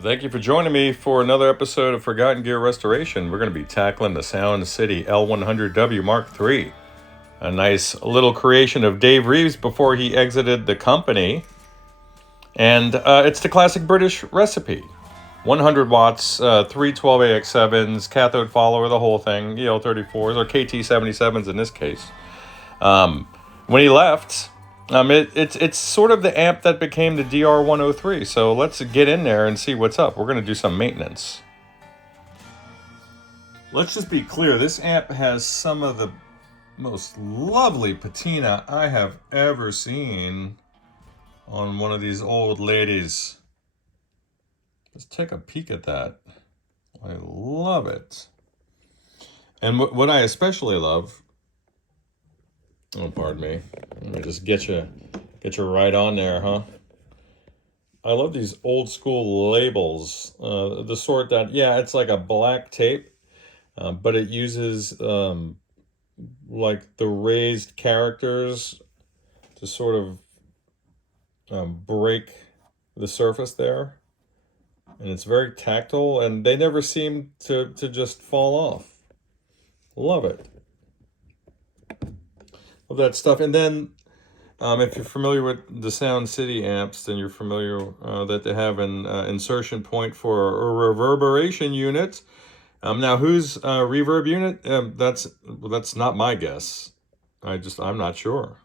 Thank you for joining me for another episode of Forgotten Gear Restoration. We're going to be tackling the Sound City L100W Mark III. A nice little creation of Dave Reeves before he exited the company. And it's the classic British recipe. 100 watts, 3 12AX7s, cathode follower, the whole thing, EL34s, or KT77s in this case. When he left, it's sort of the amp that became the DR103. So let's get in there and see what's up. We're going to do some maintenance. Let's just be clear. This amp has some of the most lovely patina I have ever seen on one of these old ladies. Let's take a peek at that. I love it. And what I especially love, oh, pardon me. Let me just get you right on there, huh? I love these old school labels. The sort that, yeah, it's like a black tape, but it uses like the raised characters to sort of break the surface there. And it's very tactile, and they never seem to just fall off. Love it. Love that stuff. And then if you're familiar with the Sound City amps, then you're familiar that they have an insertion point for a reverberation unit. Now, whose reverb unit? That's not my guess. I'm not sure.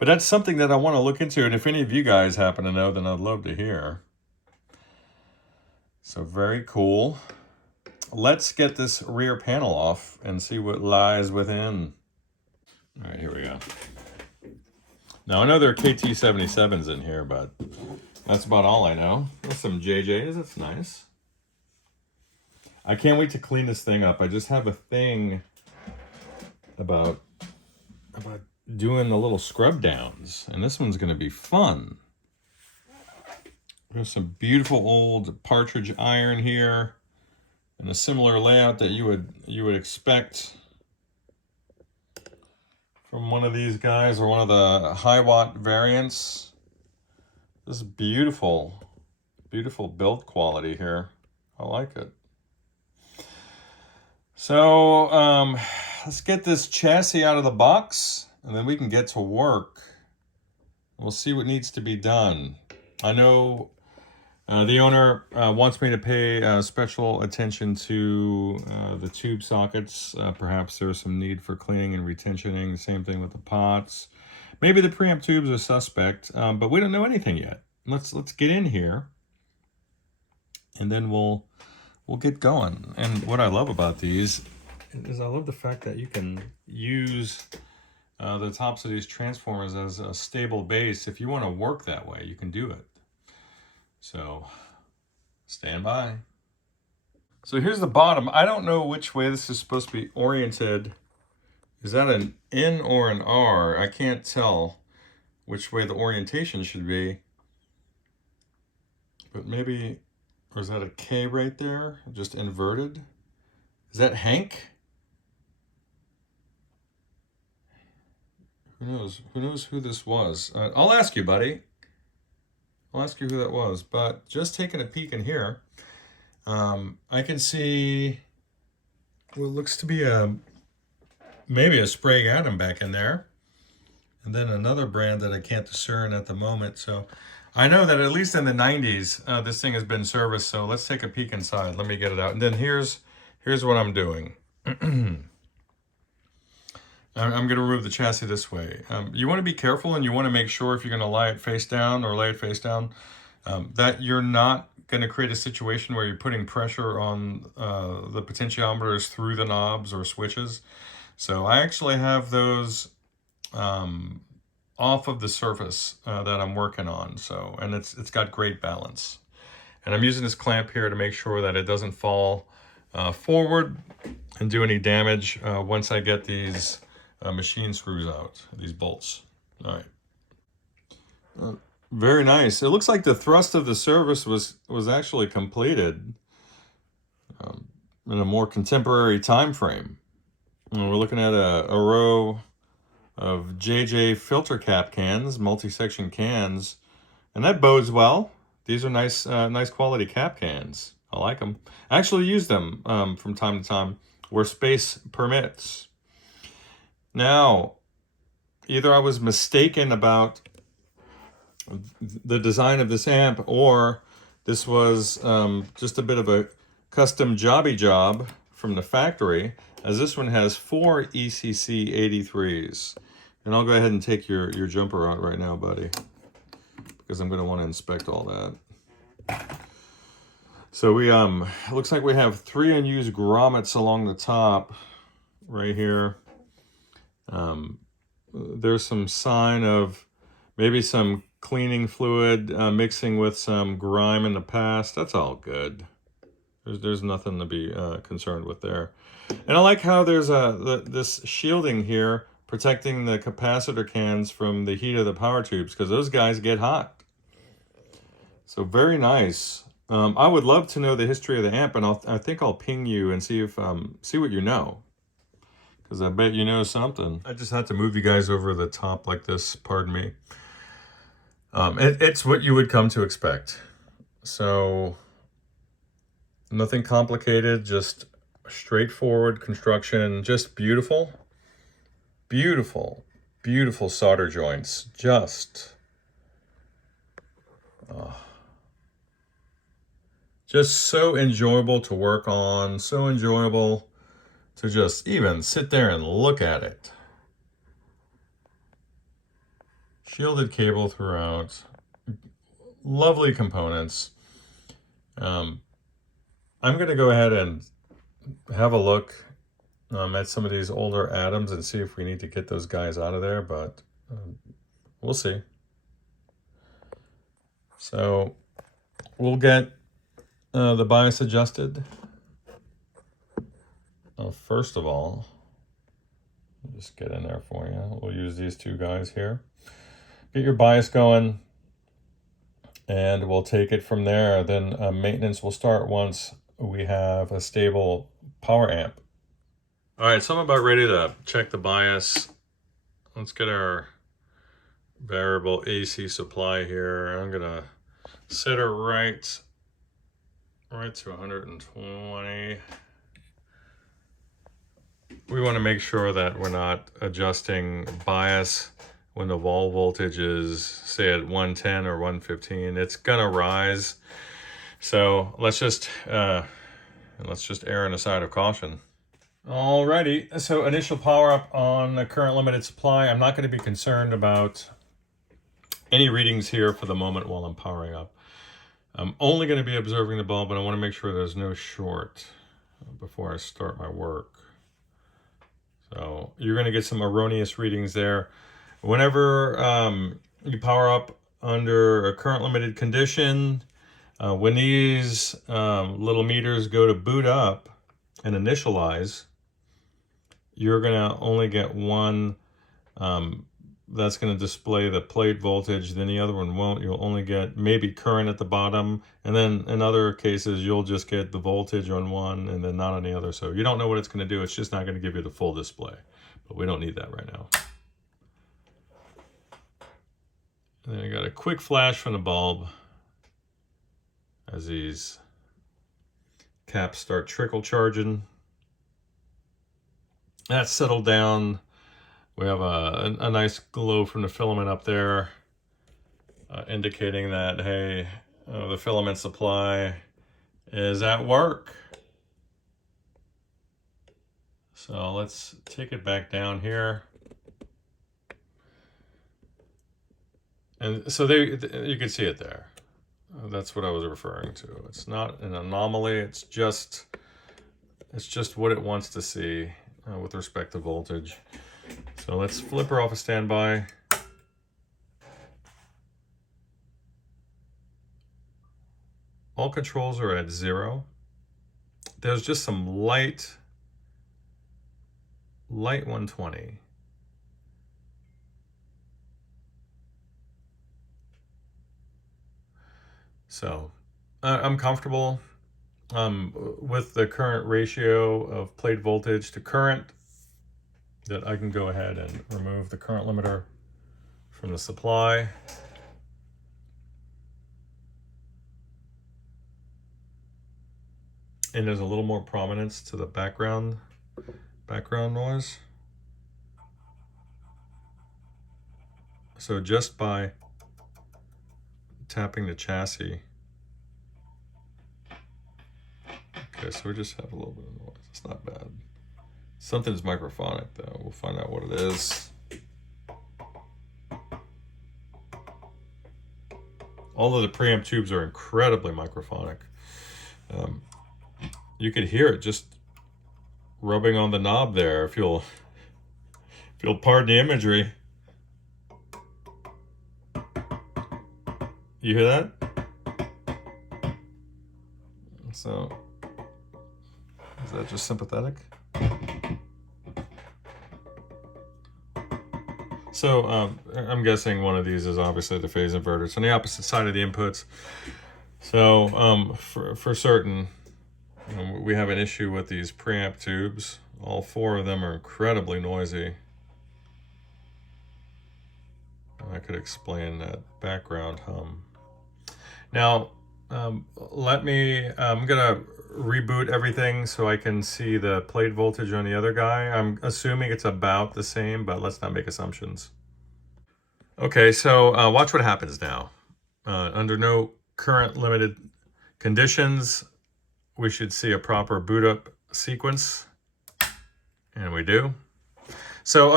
But that's something that I want to look into, and if any of you guys happen to know, then I'd love to hear. So very cool. Let's get this rear panel off and see what lies within. All right, here we go. Now, I know there are KT77s in here, but that's about all I know. There's some JJs, that's nice. I can't wait to clean this thing up. I just have a thing about doing the little scrub downs, and this one's going to be fun. There's some beautiful old partridge iron here, and a similar layout that you would expect from one of these guys, or one of the high watt variants. This is beautiful build quality here. I like it. So let's get this chassis out of the box, and then we can get to work. We'll see what needs to be done. I know the owner wants me to pay special attention to the tube sockets. Perhaps there's some need for cleaning and retensioning. Same thing with the pots. Maybe the preamp tubes are suspect, but we don't know anything yet. Let's get in here, and then we'll get going. And what I love about these is I love the fact that you can use the tops of these transformers as a stable base. If you want to work that way, you can do it. So stand by. So here's the bottom. I don't know which way this is supposed to be oriented. Is that an N or an R? I can't tell which way the orientation should be. But maybe, or is that a K right there? Just inverted? Is that Hank? Who knows? Who knows who this was? I'll ask you, buddy. I'll ask you who that was. But just taking a peek in here, I can see what looks to be maybe a Sprague Atom back in there. And then another brand that I can't discern at the moment. So I know that at least in the 90s, this thing has been serviced. So let's take a peek inside. Let me get it out. And then here's what I'm doing. I'm going to remove the chassis this way. You want to be careful, and you want to make sure if you're going to lie it face down or lay it face down, that you're not going to create a situation where you're putting pressure on the potentiometers through the knobs or switches. So I actually have those off of the surface that I'm working on. So, and it's got great balance. And I'm using this clamp here to make sure that it doesn't fall forward and do any damage once I get these machine screws out, these bolts. All right. Very nice. It looks like the thrust of the service was actually completed in a more contemporary time frame. And we're looking at a row of JJ filter cap cans, multi-section cans, And that bodes well. These are nice, nice quality cap cans. I like them. I actually use them from time to time where space permits. Now, either I was mistaken about the design of this amp, or this was just a bit of a custom jobby job from the factory, as this one has 4 ECC 83s. And I'll go ahead and take your jumper out right now, buddy, because I'm going to want to inspect all that. So we looks like we have 3 unused grommets along the top right here. There's some sign of maybe some cleaning fluid mixing with some grime in the past. That's all good. There's nothing to be concerned with there. And I like how there's this shielding here protecting the capacitor cans from the heat of the power tubes, because those guys get hot. So very nice. I would love to know the history of the amp, and I think I'll ping you and see if see what you know, because I bet you know something. I just had to move you guys over the top like this. Pardon me. It's what you would come to expect. So nothing complicated, just straightforward construction, just beautiful, beautiful, beautiful solder joints. Just so enjoyable to work on, so enjoyable to just even sit there and look at it. Shielded cable throughout, lovely components. I'm going to go ahead and have a look at some of these older Adams and see if we need to get those guys out of there, but we'll see. So we'll get the bias adjusted. First of all, I'll just get in there for you. We'll use these 2 guys here. Get your bias going, and we'll take it from there. Then maintenance will start once we have a stable power amp. All right, so I'm about ready to check the bias. Let's get our variable AC supply here. I'm gonna set her right to 120. We want to make sure that we're not adjusting bias when the wall voltage is, say, at 110 or 115. It's gonna rise. So let's just err on the side of caution. Alrighty, so initial power up on the current limited supply. I'm not going to be concerned about any readings here for the moment while I'm powering up. I'm only going to be observing the bulb, but I want to make sure there's no short before I start my work. So you're going to get some erroneous readings there. Whenever you power up under a current limited condition, when these little meters go to boot up and initialize, you're going to only get one that's going to display the plate voltage, then the other one won't. You'll only get maybe current at the bottom, and then in other cases you'll just get the voltage on one and then not on the other. So you don't know what it's going to do. It's just not going to give you the full display, but we don't need that right now. And then I got a quick flash from the bulb as these caps start trickle charging. That's settled down. We have a nice glow from the filament up there, indicating that, hey, the filament supply is at work. So let's take it back down here. And so you can see it there. That's what I was referring to. It's not an anomaly. It's just what it wants to see with respect to voltage. So let's flip her off a standby. All controls are at 0. There's just some light 120. So I'm comfortable with the current ratio of plate voltage to current, that I can go ahead and remove the current limiter from the supply. and there's a little more prominence to the background noise. So just by tapping the chassis. Okay, so we just have a little bit of noise. It's not bad. Something's microphonic though. We'll find out what it is. All of the preamp tubes are incredibly microphonic. You could hear it just rubbing on the knob there, if you'll pardon the imagery. You hear that? So, is that just sympathetic? So I'm guessing one of these is obviously the phase inverter. It's on the opposite side of the inputs. So for certain, we have an issue with these preamp tubes. All four of them are incredibly noisy. I could explain that background hum. Now, I'm gonna reboot everything so I can see the plate voltage on the other guy. I'm assuming it's about the same, but let's not make assumptions. Okay, so watch what happens now. Under no current limited conditions, we should see a proper boot up sequence, and we do. So,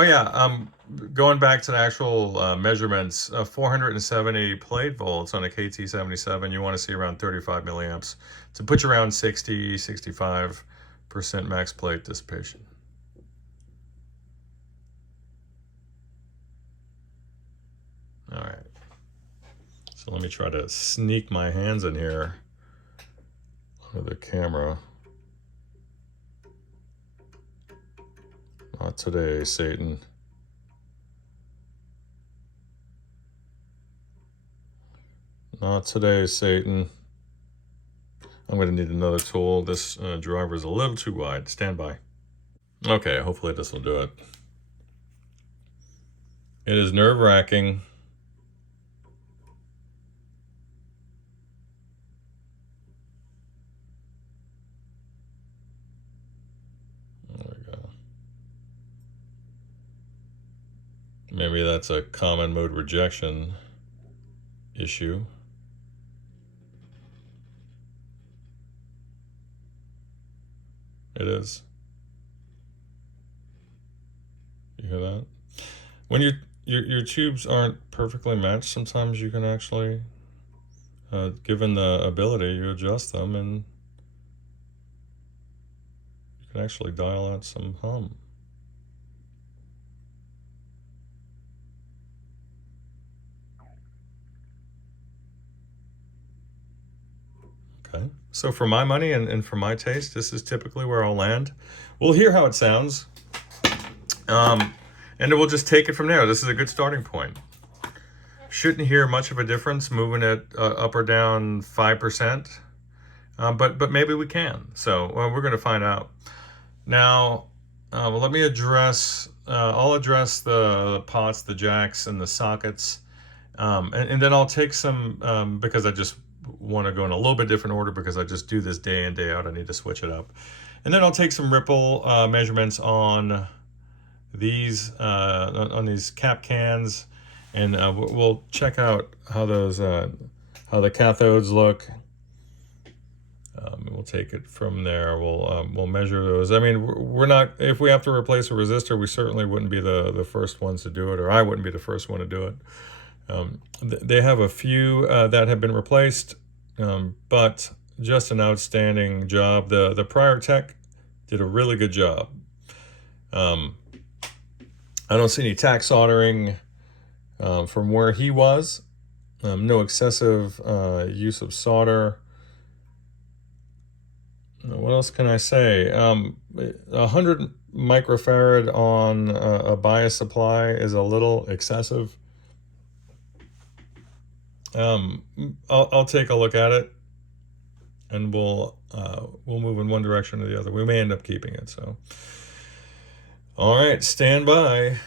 going back to the actual measurements, 470 plate volts on a KT77, you want to see around 35 milliamps to put you around 65% max plate dissipation. All right. So let me try to sneak my hands in here under the camera. Not today, Satan. Not today, Satan. I'm going to need another tool. This driver is a little too wide. Stand by. Okay, hopefully this will do it. It is nerve-wracking. There we go. Maybe that's a common mode rejection issue. It is. You hear that? When your tubes aren't perfectly matched, sometimes you can actually, given the ability, you adjust them and you can actually dial out some hum. Okay, so for my money and for my taste, this is typically where I'll land. We'll hear how it sounds, and then we'll just take it from there. This is a good starting point. Shouldn't hear much of a difference moving it up or down 5%, but maybe we can. So we're going to find out. Now, let me address, I'll address the pots, the jacks, and the sockets, and then I'll take some, because I just want to go in a little bit different order because I just do this day in, day out. I need to switch it up. And then I'll take some ripple measurements on these cap cans, and we'll check out how those how the cathodes look. We'll take it from there. We'll measure those. I mean, we're not, if we have to replace a resistor, we certainly wouldn't be the first ones to do it, or I wouldn't be the first one to do it. They have a few that have been replaced, but just an outstanding job. The prior tech did a really good job. I don't see any tack soldering from where he was. No excessive use of solder. What else can I say? 100 microfarad on a bias supply is a little excessive. I'll take a look at it, and we'll move in one direction or the other. We may end up keeping it. So, all right, stand by.